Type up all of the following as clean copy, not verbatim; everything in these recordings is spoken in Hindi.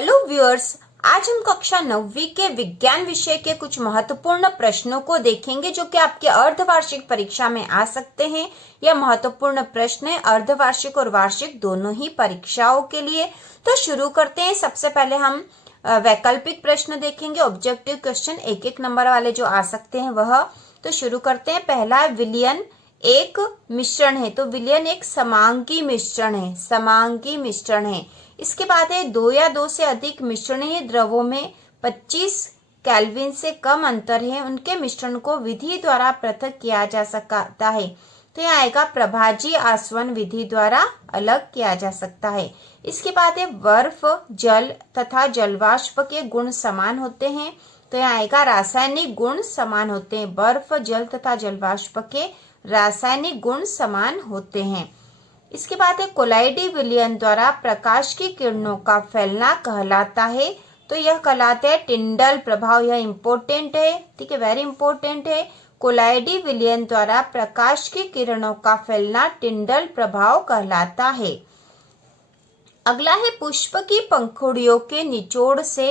हेलो व्यूअर्स, आज हम कक्षा 9वीं के विज्ञान विषय के कुछ महत्वपूर्ण प्रश्नों को देखेंगे जो कि आपके अर्धवार्षिक परीक्षा में आ सकते हैं। यह महत्वपूर्ण प्रश्न है अर्धवार्षिक और वार्षिक दोनों ही परीक्षाओं के लिए। तो शुरू करते हैं। सबसे पहले हम वैकल्पिक प्रश्न देखेंगे, ऑब्जेक्टिव क्वेश्चन एक एक नंबर वाले जो आ सकते हैं वह। तो शुरू करते हैं। पहला है विलयन एक मिश्रण है। तो विलयन एक समांगी मिश्रण है, समांगी मिश्रण है। इसके बाद है दो या दो से अधिक मिश्रणीय द्रवों में 25 केल्विन से कम अंतर है, उनके मिश्रण को विधि द्वारा पृथक किया जा सकता है। तो यह आएगा प्रभाजी आसवन विधि द्वारा अलग किया जा सकता है। इसके बाद है बर्फ जल तथा जलवाष्प के गुण समान होते हैं। तो यह आएगा रासायनिक गुण समान होते हैं। बर्फ जल तथा जलवाष्प के रासायनिक गुण समान होते हैं। इसके बाद है कोलाइडी विलयन द्वारा प्रकाश की किरणों का फैलना कहलाता है। तो यह कहलाता है टिंडल प्रभाव। यह इंपॉर्टेंट है, ठीक है, वेरी इंपॉर्टेंट है। कोलाइडी विलयन द्वारा प्रकाश की किरणों का फैलना टिंडल प्रभाव कहलाता है। अगला है पुष्प की पंखुड़ियों के निचोड़ से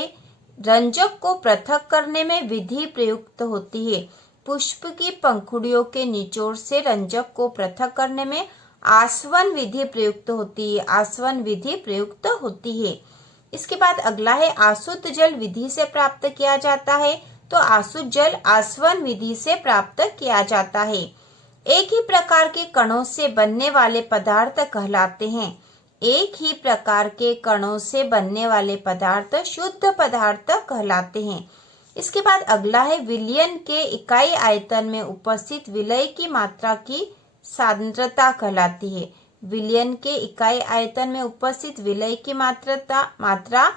रंजक को पृथक करने में विधि प्रयुक्त होती है। पुष्प की पंखुड़ियों के निचोड़ से रंजक को पृथक करने में आसवन विधि प्रयुक्त होती है, आसवन विधि प्रयुक्त होती है। इसके बाद अगला है आसुत जल विधि से प्राप्त किया जाता है। तो आसुत जल आसवन विधि से प्राप्त किया जाता है। एक ही प्रकार के कणों से बनने वाले पदार्थ कहलाते हैं। एक ही प्रकार के कणों से बनने वाले पदार्थ शुद्ध पदार्थ कहलाते हैं। इसके बाद अगला है विलयन के इकाई आयतन में उपस्थित विलय की मात्रा की सांद्रता कहलाती है। विलयन के इकाई आयतन में उपस्थित विलय की मात्रा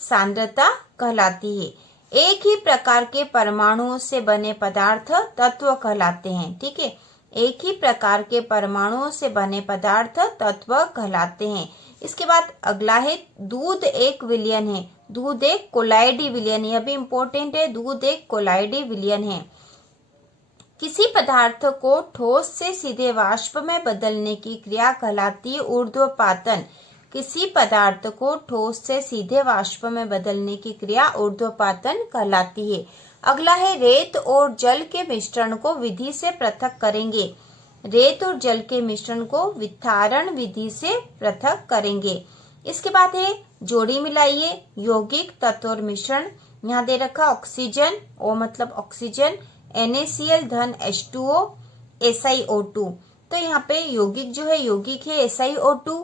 सांद्रता कहलाती है। एक ही प्रकार के परमाणुओं से बने पदार्थ तत्व कहलाते हैं, ठीक है। एक ही प्रकार के परमाणुओं से बने पदार्थ तत्व कहलाते हैं। इसके बाद अगला है दूध एक विलयन है। दूध एक कोलाइडी विलयन, यह भी इंपॉर्टेंट है। दूध एक कोलाइडी विलयन है। किसी पदार्थ को ठोस से सीधे वाष्प में बदलने की क्रिया कहलाती है ऊर्ध्वपातन। किसी पदार्थ को ठोस से सीधे वाष्प में बदलने की क्रिया ऊर्ध्वपातन कहलाती है। अगला है रेत और जल के मिश्रण को विधि से पृथक करेंगे। रेत और जल के मिश्रण को विथारण विधि से पृथक करेंगे। इसके बाद है जोड़ी मिलाइए यौगिक तत्व और मिश्रण। यहाँ दे रखा ऑक्सीजन, ओ मतलब ऑक्सीजन, NaCl धन H2O SiO2। तो यहाँ पे यौगिक जो है यौगिक है SiO2,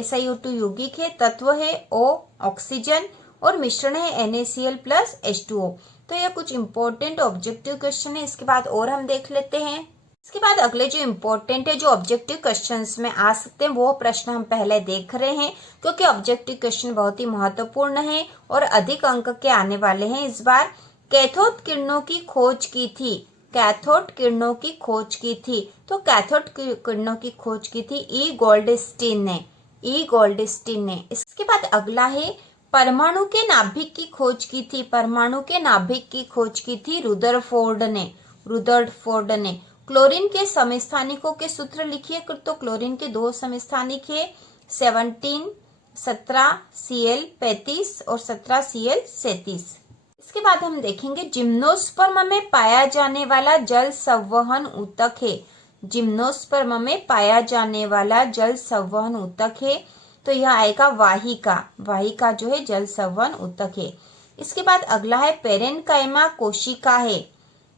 SiO2 यौगिक है, तत्व है O ऑक्सीजन और मिश्रण है NaCl प्लस H2O। तो यह कुछ इंपॉर्टेंट ऑब्जेक्टिव क्वेश्चन है। इसके बाद और हम देख लेते हैं। इसके बाद अगले जो इम्पोर्टेंट है, जो ऑब्जेक्टिव क्वेश्चंस में आ सकते हैं, वो प्रश्न हम पहले देख रहे हैं क्योंकि ऑब्जेक्टिव क्वेश्चन बहुत ही महत्वपूर्ण है और अधिक अंक के आने वाले हैं इस बार। कैथोड किरणों की खोज की थी, कैथोड किरणों की खोज की थी। तो कैथोड किरणों की खोज की थी ई गोल्डस्टीन ने, ई गोल्डस्टीन ने। इसके बाद अगला है परमाणु के नाभिक की खोज की थी। परमाणु के नाभिक की खोज की थी रुदरफोर्ड ने, रुदरफोर्ड ने। क्लोरीन के समस्थानिकों के सूत्र लिखिए। तो क्लोरीन के दो समस्थानिक है 17 Cl 35 और 17 Cl 37। इसके बाद हम देखेंगे जिम्नोस्पर्म में पाया जाने वाला जल संवहन ऊतक है। जिम्नोस्पर्म में पाया जाने वाला जल संवहन ऊतक है। तो यह आएगा वाहिका, वाहिका जो है जल संवहन ऊतक है। इसके बाद अगला है पेरेन्काइमा कोशिका है।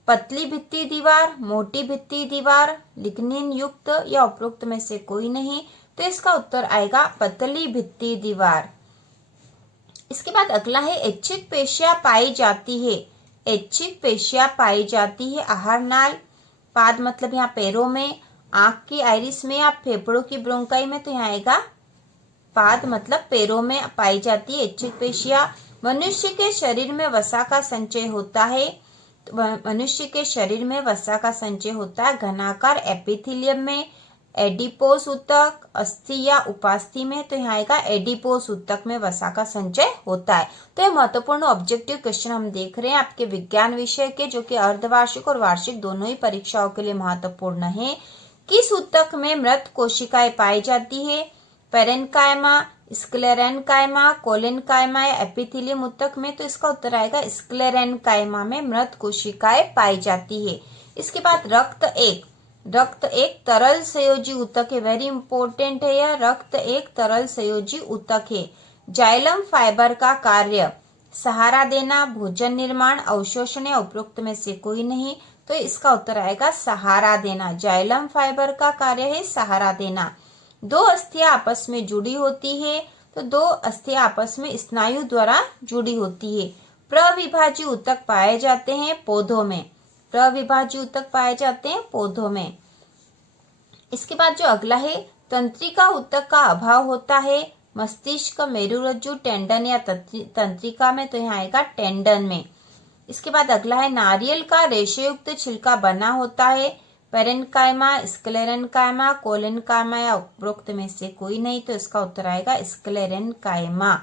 पतली भित्ति दीवार, मोटी भित्ति दीवार, लिग्निन युक्त या उपरोक्त में से कोई नहीं। तो इसका उत्तर आएगा पतली भित्ति दीवार। इसके बाद अगला है ऐच्छिक पेशियां पाई जाती है। ऐच्छिक पेशियां पाई जाती है आहार नाल, पाद मतलब यहाँ पैरों में, आंख की आइरिस में या फेफड़ों की ब्रोंकाई में। तो यहाँ आएगा पाद मतलब पैरों में पाई जाती है ऐच्छिक पेशियां। मनुष्य के शरीर में वसा का संचय होता है। मनुष्य के शरीर में वसा का संचय होता है घनाकार एपिथेलियम में, एडिपोस ऊतक, अस्थि या उपास्थि में। तो यहाँ आएगा एडिपोस ऊतक में वसा का संचय होता है। तो ये महत्वपूर्ण ऑब्जेक्टिव क्वेश्चन हम देख रहे हैं आपके विज्ञान विषय के, जो कि अर्धवार्षिक और वार्षिक दोनों ही परीक्षाओं के लिए महत्वपूर्ण है। किस ऊतक में मृत कोशिकाएं पाई जाती है? पेरेन्काइमा, स्क्लेरेनकाइमा, कोलेनकाइमा या एपिथेलियम ऊतक में, तो इसका उत्तर आएगा स्क्लेरेनकाइमा में मृत कोशिकाएं पाई जाती है। इसके बाद रक्त एक तरल संयोजी ऊतक है, वेरी इंपॉर्टेंट है यह। रक्त एक तरल संयोजी ऊतक है। जाइलम फाइबर का कार्य सहारा देना, भोजन निर्माण, अवशोषण या उपरोक्त में से कोई नहीं, तो इसका उत्तर आएगा सहारा देना। जाइलम फाइबर का कार्य है सहारा देना। दो अस्थियां आपस में जुड़ी होती है, तो दो अस्थियां आपस में स्नायु द्वारा जुड़ी होती है। प्रविभाज्य ऊतक पाए जाते हैं पौधों में, प्रविभाज्य ऊतक पाए जाते हैं पौधों में। इसके बाद जो अगला है, तंत्रिका ऊतक का अभाव होता है मस्तिष्क, मेरुरज्जु, टेंडन या तंत्रिका में, तो यहाँ आएगा टेंडन में। इसके बाद अगला है, नारियल का रेशेयुक्त छिलका बना होता है पेरेन्काइमा, स्क्लेरेनकाइमा, कोलेनकाइमा या उपरोक्त में से कोई नहीं, तो इसका उत्तर आएगा स्क्लेरेनकाइमा।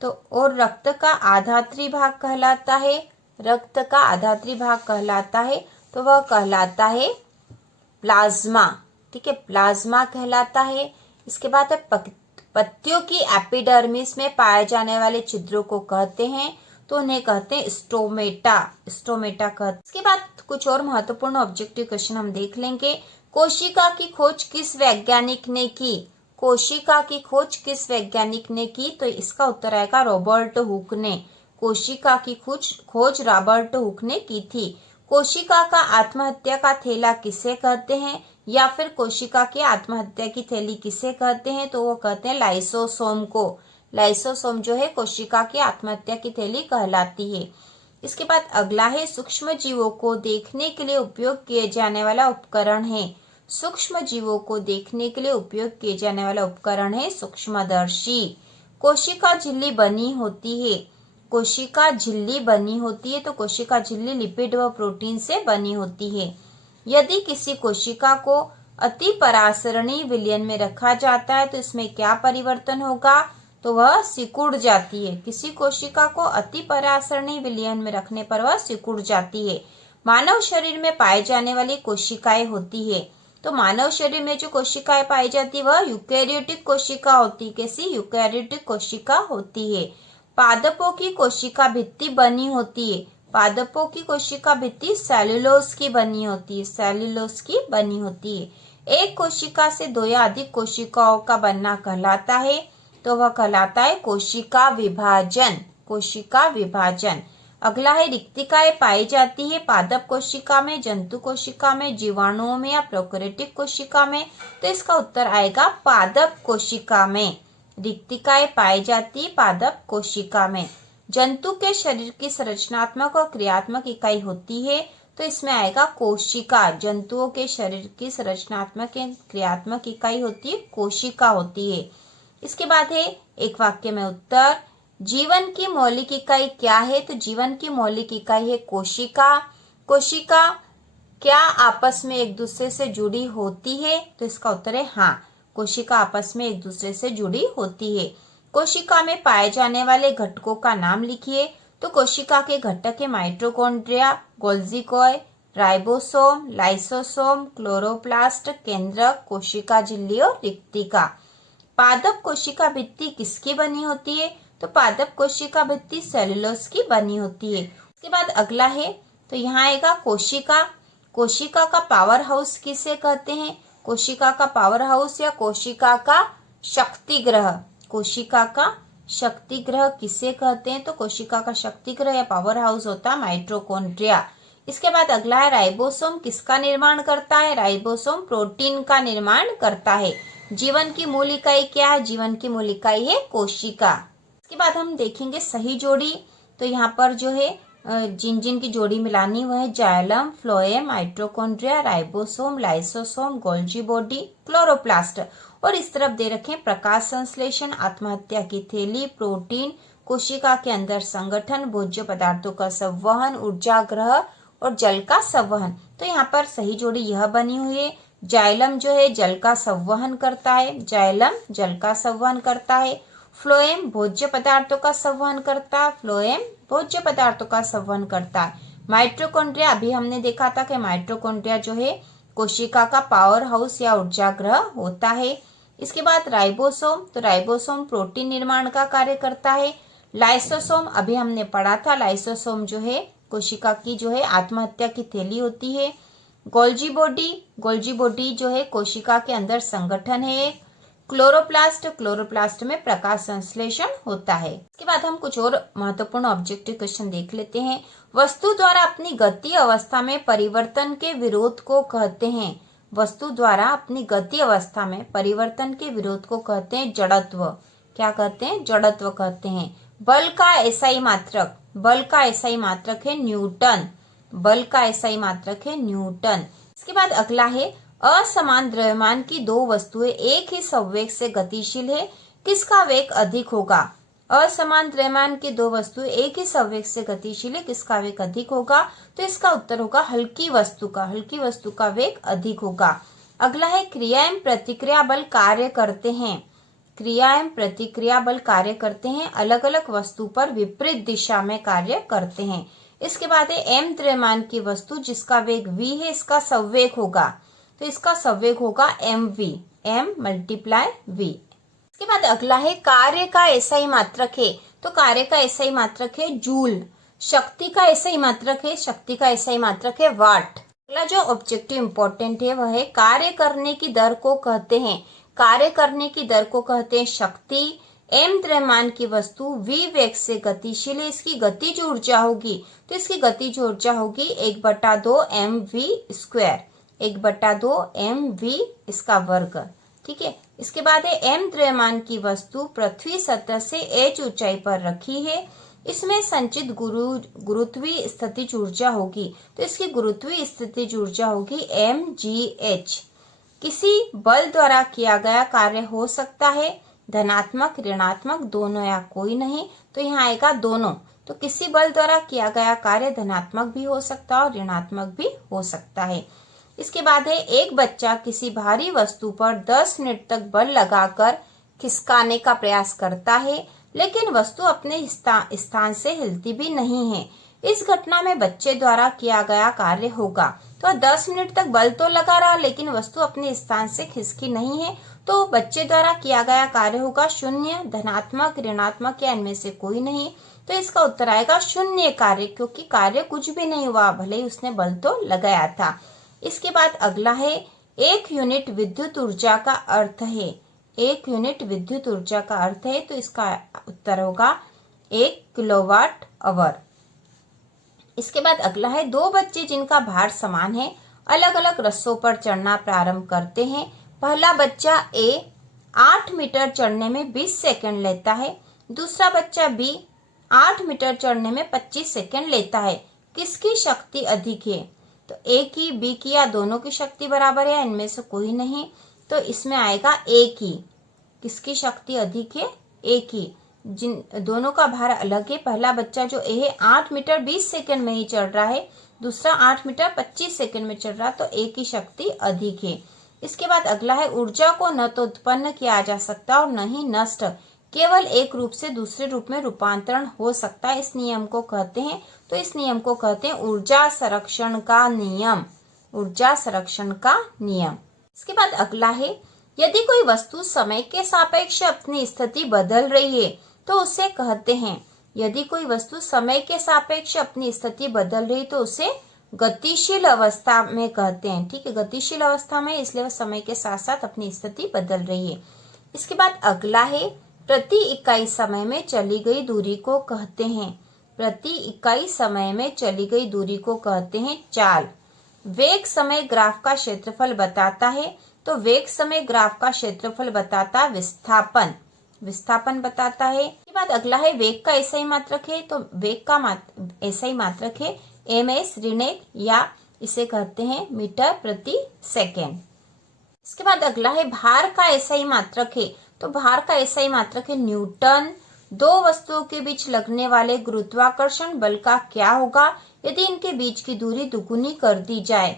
तो और रक्त का आधात्री भाग कहलाता है, रक्त का आधात्री भाग कहलाता है, तो वह कहलाता है प्लाज्मा। ठीक है, प्लाज्मा कहलाता है। इसके बाद पत्तियों की एपिडर्मिस में पाए जाने वाले छिद्रों को कहते हैं, तो उन्हें कहते हैं स्टोमेटा, स्टोमेटा कहते हैं। इसके बाद कुछ और महत्वपूर्ण ऑब्जेक्टिव क्वेश्चन हम देख लेंगे। कोशिका की खोज किस वैज्ञानिक ने की, कोशिका की खोज किस वैज्ञानिक ने की, तो इसका उत्तर आएगा रॉबर्ट हुक ने। कोशिका की खोज रॉबर्ट हुक ने की थी। कोशिका का आत्महत्या का थैला किसे कहते हैं, या फिर कोशिका की आत्महत्या की थैली किसे कहते हैं, तो वो कहते हैं लाइसोसोम को। लाइसोसोम जो है कोशिका की आत्महत्या की थैली कहलाती है। इसके बाद अगला है, सूक्ष्म जीवों को देखने के लिए उपयोग किए जाने वाला उपकरण है। सूक्ष्म जीवों को देखने के लिए उपयोग किए जाने वाला उपकरण है सूक्ष्मदर्शी। कोशिका झिल्ली बनी होती है, कोशिका झिल्ली बनी होती है, तो कोशिका झिल्ली लिपिड व प्रोटीन से बनी होती है। यदि किसी कोशिका को अति परासरणी विलयन में रखा जाता है, तो इसमें क्या परिवर्तन होगा, तो वह सिकुड़ जाती है। किसी कोशिका को अति परासरणी विलयन में रखने पर वह सिकुड़ जाती है। मानव शरीर में पाई जाने वाली कोशिकाएं होती है, तो मानव शरीर में जो कोशिकाएं पाई जाती है वह यूकेरियोटिक कोशिका होती है। कैसी? यूकेरियोटिक कोशिका होती है। पादपों की कोशिका भित्ति बनी होती है, पादपों की कोशिका भित्ति सेल्यूलोज की बनी होती है, सेल्यूलोज की बनी होती है। एक कोशिका से दो या अधिक कोशिकाओं का बनना कहलाता है, तो वह कहलाता है कोशिका विभाजन, कोशिका विभाजन। अगला है, रिक्तिकाएं पाई जाती है पादप कोशिका में, जंतु कोशिका में, जीवाणुओं में या प्रोकैरियोटिक कोशिका में, तो इसका उत्तर आएगा पादप कोशिका में। रिक्तिकाएं पाई जाती पादप कोशिका में। जंतु के शरीर की संरचनात्मक और क्रियात्मक इकाई होती है, तो इसमें आएगा कोशिका। जंतुओं के शरीर की संरचनात्मक या क्रियात्मक इकाई होती है कोशिका होती है। इसके बाद है एक वाक्य में उत्तर। जीवन की मौलिक इकाई क्या है, तो जीवन की मौलिक इकाई है कोशिका। कोशिका क्या आपस में एक दूसरे से जुड़ी होती है, तो इसका उत्तर है हाँ, कोशिका आपस में एक दूसरे से जुड़ी होती है। कोशिका में पाए जाने वाले घटकों का नाम लिखिए, तो कोशिका के घटक है mitochondria, Golgi coy, ribosome, lysosome, chloroplast, केंद्रक, कोशिका झिल्ली और रिक्तिका। पादप कोशिका भित्ति किसकी बनी होती है, तो पादप कोशिका भित्ति सेल्यूलोज की बनी होती है। उसके बाद अगला है, तो यहाँ आएगा कोशिका। कोशिका का पावर हाउस किसे कहते हैं, कोशिका का पावर हाउस या कोशिका का शक्ति ग्रह, कोशिका का शक्ति ग्रह किसे कहते हैं, तो कोशिका का शक्ति ग्रह या पावर हाउस होता है माइटोकॉन्ड्रिया। इसके बाद अगला है, राइबोसोम किसका निर्माण करता है, राइबोसोम प्रोटीन का निर्माण करता है। जीवन की मूल इकाई क्या है, जीवन की मूल इकाई है कोशिका। इसके बाद हम देखेंगे सही जोड़ी, तो यहाँ पर जो है जिन जिन की जोड़ी मिलानी वह है xylem, phloem, mitochondria, ribosome, lysosome, Golgi body, chloroplast. और इस तरफ दे रखे प्रकाश संश्लेषण, आत्महत्या की थैली, प्रोटीन, कोशिका के अंदर संगठन, भोज्य पदार्थों का संवहन, ऊर्जा ग्रह और जल का संवहन। तो यहाँ पर सही जोड़ी यह बनी हुई है। जाइलम जो है जल का संवहन करता है, जाइलम जल का संवहन करता है। फ्लोएम भोज्य पदार्थों का संवहन करता है, फ्लोएम भोज्य पदार्थों का संवहन करता है। माइटोकॉन्ड्रिया, अभी हमने देखा था कि माइटोकॉन्ड्रिया जो है कोशिका का पावर हाउस या ऊर्जा ग्रह होता है। इसके बाद राइबोसोम, तो राइबोसोम प्रोटीन निर्माण का कार्य करता है। लाइसोसोम अभी हमने पढ़ा था, लाइसोसोम जो है कोशिका की जो है आत्महत्या की थैली होती है। गोल्जी बॉडी, गोल्जी बॉडी जो है कोशिका के अंदर संगठन है। क्लोरोप्लास्ट, क्लोरोप्लास्ट में प्रकाश संश्लेषण होता है। इसके बाद हम कुछ और महत्वपूर्ण ऑब्जेक्टिव क्वेश्चन देख लेते हैं। वस्तु द्वारा अपनी गति अवस्था में परिवर्तन के विरोध को कहते हैं। वस्तु द्वारा अपनी गति अवस्था में परिवर्तन के विरोध को कहते हैं जड़त्व। क्या कहते हैं? जड़त्व कहते हैं। बल का एसआई मात्रक, बल का एसआई मात्रक है न्यूटन। बल का एसआई मात्रक है न्यूटन। इसके बाद अगला है असमान द्रव्यमान की दो वस्तुएं एक ही संवेग से गतिशील है, किसका वेग अधिक होगा? असमान द्रव्यमान की दो वस्तुएं एक ही संवेग से गतिशील है, किसका वेग अधिक होगा? तो इसका उत्तर होगा हल्की वस्तु का, हल्की वस्तु का वेग अधिक होगा। अगला है क्रिया एवं प्रतिक्रिया बल कार्य करते हैं। क्रिया एवं प्रतिक्रिया बल कार्य करते हैं, अलग अलग वस्तु पर विपरीत दिशा में कार्य करते हैं। इसके बाद है एम द्रव्यमान की वस्तु जिसका वेग v है, इसका संवेग होगा, तो इसका संवेग होगा mv, m मल्टीप्लाई v। इसके बाद अगला है कार्य का एसआई मात्रक है, तो कार्य का एसआई मात्रक है जूल। शक्ति का एसआई मात्रक है, शक्ति का एसआई मात्रक है वाट। अगला जो ऑब्जेक्टिव इंपॉर्टेंट है वह है कार्य करने की दर को कहते हैं, कार्य करने की दर को कहते हैं शक्ति। m द्रव्यमान की वस्तु v वेग से गतिशील है, इसकी गतिज ऊर्जा होगी, तो इसकी गतिज ऊर्जा होगी 1/2 mv स्क्वायर, 1/2 mv इसका वर्ग। ठीक है। इसके बाद है m द्रव्यमान की वस्तु पृथ्वी सतह से h ऊंचाई पर रखी है, इसमें संचित गुरुत्वीय स्थितिज ऊर्जा होगी, तो इसकी गुरुत्वीय स्थितिज ऊर्जा होगी mgh। किसी बल द्वारा किया गया कार्य हो सकता है धनात्मक, ऋणात्मक, दोनों या कोई नहीं, तो यहाँ आएगा दोनों। तो किसी बल द्वारा किया गया कार्य धनात्मक भी हो सकता है और ऋणात्मक भी हो सकता है। इसके बाद है एक बच्चा किसी भारी वस्तु पर 10 मिनट तक बल लगाकर खिसकाने का प्रयास करता है, लेकिन वस्तु अपने स्थान से हिलती भी नहीं है। इस घटना में बच्चे द्वारा किया गया कार्य होगा, तो 10 मिनट तक बल तो लगा रहा लेकिन वस्तु अपने स्थान से खिसकी नहीं है, तो बच्चे द्वारा किया गया कार्य होगा 0, धनात्मक, ऋणात्मक या इनमें से कोई नहीं, तो इसका उत्तर आएगा 0 कार्य, क्योंकि कार्य कुछ भी नहीं हुआ, भले ही उसने बल तो लगाया था। इसके बाद अगला है 1 यूनिट विद्युत ऊर्जा का अर्थ है, 1 यूनिट विद्युत ऊर्जा का अर्थ है, तो इसका उत्तर होगा 1 किलोवाट आवर। इसके बाद अगला है दो बच्चे जिनका भार समान है अलग अलग रस्सों पर चढ़ना प्रारंभ करते हैं। पहला बच्चा A 8 मीटर चढ़ने में 20 सेकंड लेता है, दूसरा बच्चा B 8 मीटर चढ़ने में 25 सेकंड लेता है। किसकी शक्ति अधिक है? तो A की, B की या दोनों की शक्ति बराबर है, इनमें से कोई नहीं, तो इसमें आएगा A की। किसकी शक्ति अधिक है? A की। जिन दोनों का भार अलग है, पहला बच्चा जो A है 8 मीटर 20 सेकंड में ही चढ़ रहा है, दूसरा 8 मीटर 25 सेकंड में चढ़ रहा, तो A की शक्ति अधिक है। इसके बाद अगला है ऊर्जा को न तो उत्पन्न किया जा सकता और न ही नष्ट, केवल एक रूप से दूसरे रूप में रूपांतरण हो सकता है। इस नियम को कहते हैं, तो इस नियम को कहते हैं ऊर्जा संरक्षण का नियम, ऊर्जा संरक्षण का नियम। इसके बाद अगला है यदि कोई वस्तु समय के सापेक्ष अपनी स्थिति बदल रही है तो उसे कहते हैं, यदि कोई वस्तु समय के सापेक्ष अपनी स्थिति बदल रही तो उसे गतिशील अवस्था में कहते हैं। ठीक है, गतिशील अवस्था में, इसलिए वह समय के साथ साथ अपनी स्थिति बदल रही है। इसके बाद अगला है प्रति इकाई समय में चली गई दूरी को कहते हैं, प्रति इकाई समय में चली गई दूरी को कहते हैं चाल। वेग समय ग्राफ का क्षेत्रफल बताता है, तो वेग समय ग्राफ का क्षेत्रफल बताता विस्थापन, विस्थापन बताता है। इसके बाद अगला है वेग का एसआई मात्रक है, तो वेग का एसआई मात्रक है ms ऋण 1 या इसे कहते हैं मीटर प्रति सेकेंड। इसके बाद अगला है भार का एसआई मात्रक है, तो भार का एसआई मात्रक है न्यूटन। दो वस्तुओं के बीच लगने वाले गुरुत्वाकर्षण बल का क्या होगा यदि इनके बीच की दूरी दुगुनी कर दी जाए?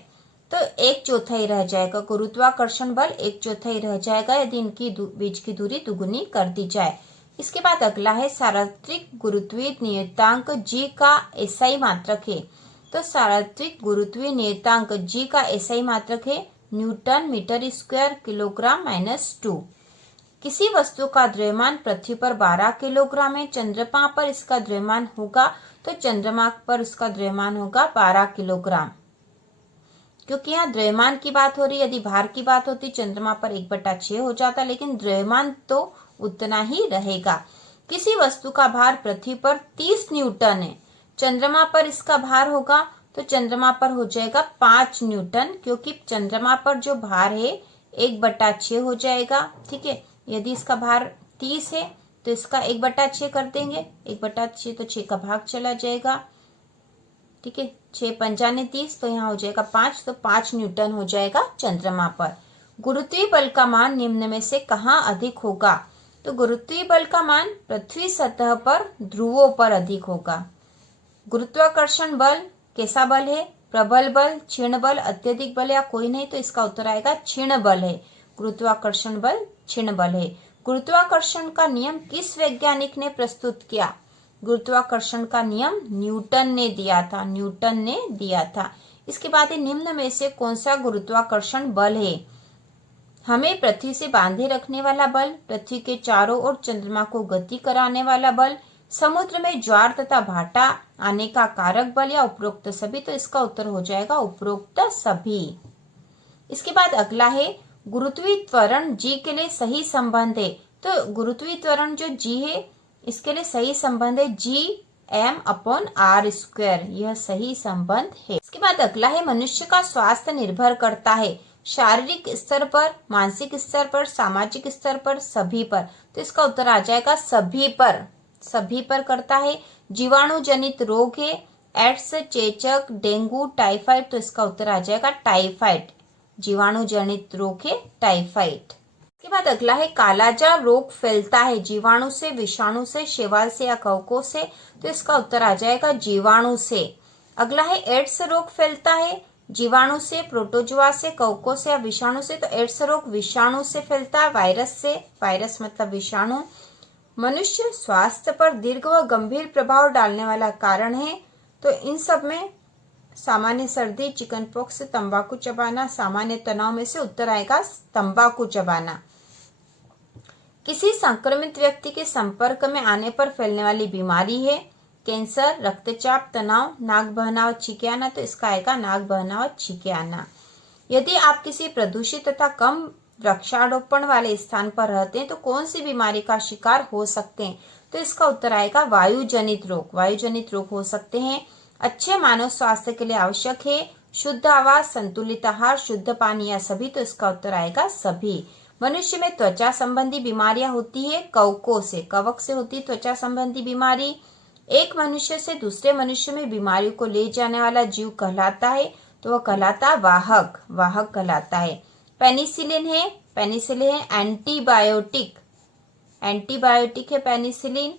तो 1/4 रह जाएगा, गुरुत्वाकर्षण बल 1/4 रह जाएगा यदि इनकी बीच की दूरी दुगुनी कर दी जाए। इसके बाद अगला है सार्वत्रिक गुरुत्वीय नियतांक G का एसआई मात्रक है, तो सार्वत्रिक गुरुत्वीय नियतांक G का एसआई मात्रक है न्यूटन मीटर स्क्वायर किलोग्राम -2। किसी वस्तु का द्रव्यमान पृथ्वी पर 12 किलोग्राम है, चंद्रमा पर इसका द्रव्यमान होगा तो चंद्रमा पर उसका द्रव्यमान होगा 12 किलोग्राम। क्योंकि यहाँ द्रव्यमान की बात हो रही है, यदि भार की बात होती चंद्रमा पर 1/6 हो जाता, लेकिन द्रव्यमान तो उतना ही रहेगा। किसी वस्तु का भार पृथ्वी पर 30 न्यूटन है, चंद्रमा पर इसका भार होगा तो चंद्रमा पर हो जाएगा 5 न्यूटन, क्योंकि चंद्रमा पर जो भार है 1/6 हो जाएगा। ठीक है, यदि इसका भार 30 है तो इसका 1/6 कर देंगे, 1/6 तो 6 का भाग चला जाएगा। ठीक है, 6 पंजाने 30, तो यहाँ हो जाएगा 5, तो 5 न्यूटन हो जाएगा चंद्रमा पर। गुरुत्वीय बल का मान निम्न में से कहाँ अधिक होगा? तो गुरुत्वीय बल का मान पृथ्वी सतह पर ध्रुवों पर अधिक होगा। गुरुत्वाकर्षण बल कैसा बल है? प्रबल बल, क्षीण बल, अत्यधिक बल या कोई नहीं, तो इसका उत्तर आएगा क्षीण बल है। गुरुत्वाकर्षण बल क्षीण बल है। गुरुत्वाकर्षण का नियम किस वैज्ञानिक ने प्रस्तुत किया? गुरुत्वाकर्षण का नियम न्यूटन ने दिया था, न्यूटन ने दिया था। इसके बाद निम्न में से कौन सा गुरुत्वाकर्षण बल है? हमें पृथ्वी से बांधे रखने वाला बल, पृथ्वी के चारों ओर चंद्रमा को गति कराने वाला बल, समुद्र में ज्वार तथा भाटा आने का कारक बल या उपरोक्त सभी, तो इसका उत्तर हो जाएगा उपरोक्त सभी। इसके बाद अगला है गुरुत्वीय त्वरण जी के लिए सही संबंध है। तो गुरुत्वीय त्वरण जो जी है इसके लिए सही संबंध है Gm/r², यह सही संबंध है। इसके बाद अगला है मनुष्य का स्वास्थ्य निर्भर करता है शारीरिक स्तर पर, मानसिक स्तर पर, सामाजिक स्तर पर, सभी पर, तो इसका उत्तर आ जाएगा सभी पर, सभी पर करता है। जीवाणु जनित रोग है एड्स, चेचक, डेंगू, टाइफाइड, तो इसका उत्तर आ जाएगा टाइफाइड। जीवाणु जनित रोग है टाइफाइड। इसके बाद अगला है कालाजार रोग फैलता है जीवाणु से, विषाणु से, शैवाल से या कवकों से, तो इसका उत्तर आ जाएगा जीवाणु से। अगला है एड्स रोग फैलता है जीवाणु से, प्रोटोजोआ से, कवकों से या विषाणु से, तो एड्स रोग विषाणु से फैलता है, वायरस से, वायरस मतलब विषाणु। मनुष्य स्वास्थ्य पर दीर्घ व गंभीर प्रभाव डालने वाला कारण है, तो इन सब में सामान्य सर्दी, चिकन पॉक्स, तंबाकू चबाना, सामान्य तनाव में से उत्तर आएगा तंबाकू चबाना। किसी संक्रमित व्यक्ति के संपर्क में आने पर फैलने वाली बीमारी है कैंसर, रक्तचाप, तनाव, नाक बहना और छींके आना, तो इसका आएगा नाक बहना और छींके आना। यदि आप किसी प्रदूषित तथा कम वृक्षारोपण वाले स्थान पर रहते हैं तो कौन सी बीमारी का शिकार हो सकते हैं? तो इसका उत्तर आएगा वायु जनित रोग, वायु जनित रोग हो सकते हैं। अच्छे मानव स्वास्थ्य के लिए आवश्यक है शुद्ध आवास, संतुलित आहार, शुद्ध पानी या सभी, तो इसका उत्तर आएगा सभी। मनुष्य में त्वचा संबंधी बीमारियां होती है कवकों से, कवक से होती त्वचा संबंधी बीमारी। एक मनुष्य से दूसरे मनुष्य में बीमारियों को ले जाने वाला जीव कहलाता है, तो वह कहलाता वाहक, वाहक कहलाता है। पेनिसिलिन है, पेनिसिलिन है एंटीबायोटिक, एंटीबायोटिक है पेनिसिलिन।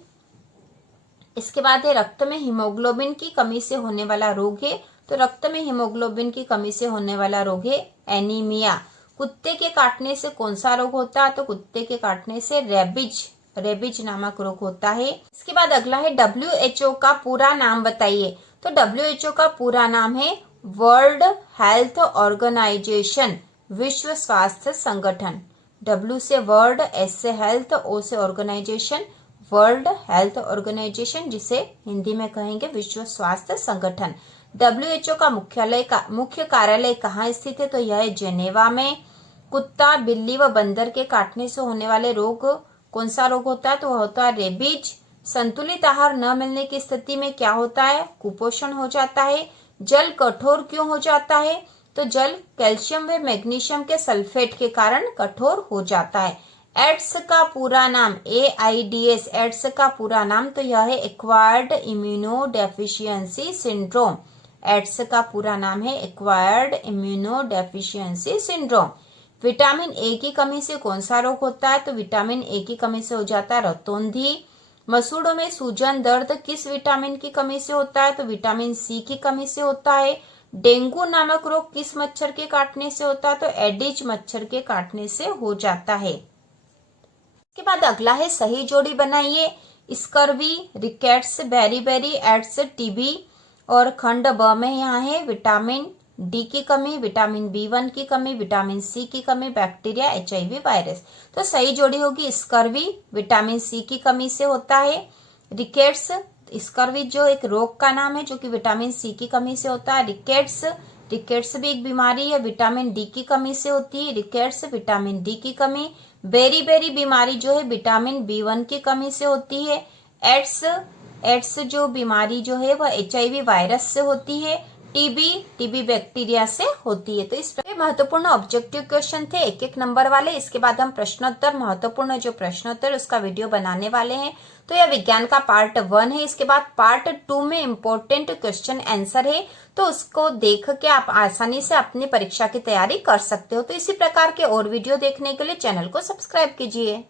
इसके बाद है रक्त में हीमोग्लोबिन की कमी से होने वाला रोग है, तो रक्त में हीमोग्लोबिन की कमी से होने वाला रोग है एनीमिया। कुत्ते के काटने से कौन सा रोग होता है? तो कुत्ते के काटने से रेबिज, रेबिज नामक रोग होता है। इसके बाद अगला है WHO का पूरा नाम बताइए। तो WHO का पूरा नाम है वर्ल्ड हेल्थ ऑर्गेनाइजेशन, विश्व स्वास्थ्य संगठन। W से वर्ल्ड, S से हेल्थ, O से ऑर्गेनाइजेशन, वर्ल्ड हेल्थ ऑर्गेनाइजेशन, जिसे हिंदी में कहेंगे विश्व स्वास्थ्य संगठन। WHO का मुख्य कार्यालय कहाँ स्थित है? तो यह है जेनेवा में। कुत्ता, बिल्ली व बंदर के काटने से होने वाले रोग कौन सा रोग होता है? तो वह होता है रेबीज। संतुलित आहार न मिलने की स्थिति में क्या होता है? कुपोषण हो जाता है। जल कठोर क्यों हो जाता है? तो जल कैल्शियम व मैग्नीशियम के सल्फेट के कारण कठोर हो जाता है। एड्स का पूरा नाम AIDS, एड्स का पूरा नाम तो यह है acquired immuno deficiency syndrome. AIDS का पूरा नाम है acquired immuno deficiency syndrome. Vitamin A की कमी से कौन सा रोग होता है? तो विटामिन ए की कमी से हो जाता है रतौंधी। मसूड़ों में सूजन दर्द किस विटामिन की कमी से होता है? तो विटामिन सी की कमी से होता है। डेंगू नामक रोग किस मच्छर के काटने से होता है? तो एडिज मच्छर के काटने से हो जाता है। इसके बाद अगला है सही जोड़ी बनाइए। Scurvy, rickets, beri beri, AIDS, TB और खंड ब में यहाँ है विटामिन डी की कमी, विटामिन B1 की कमी, विटामिन C की कमी, बैक्टीरिया, HIV वायरस। तो सही जोड़ी होगी स्कर्वी, विटामिन C की कमी से होता है। रिकेट्स, स्कर्वी जो एक रोग का नाम है जो कि विटामिन C की कमी से होता है। रिकेट्स भी एक बीमारी है, विटामिन D की कमी से होती है। रिकेट्स, विटामिन D की कमी। बेरी बीमारी जो है विटामिन B1 की कमी से होती है। एड्स जो बीमारी जो है वह HIV वायरस से होती है। टीबी बैक्टीरिया से होती है। तो इस प्रकार महत्वपूर्ण ऑब्जेक्टिव क्वेश्चन थे, एक एक नंबर वाले। इसके बाद हम प्रश्नोत्तर, महत्वपूर्ण जो प्रश्नोत्तर उसका वीडियो बनाने वाले हैं। तो यह विज्ञान का पार्ट 1 है। इसके बाद पार्ट 2 में इम्पोर्टेंट क्वेश्चन आंसर है, तो उसको देख के आप आसानी से अपनी परीक्षा की तैयारी कर सकते हो। तो इसी प्रकार के और वीडियो देखने के लिए चैनल को सब्सक्राइब कीजिए।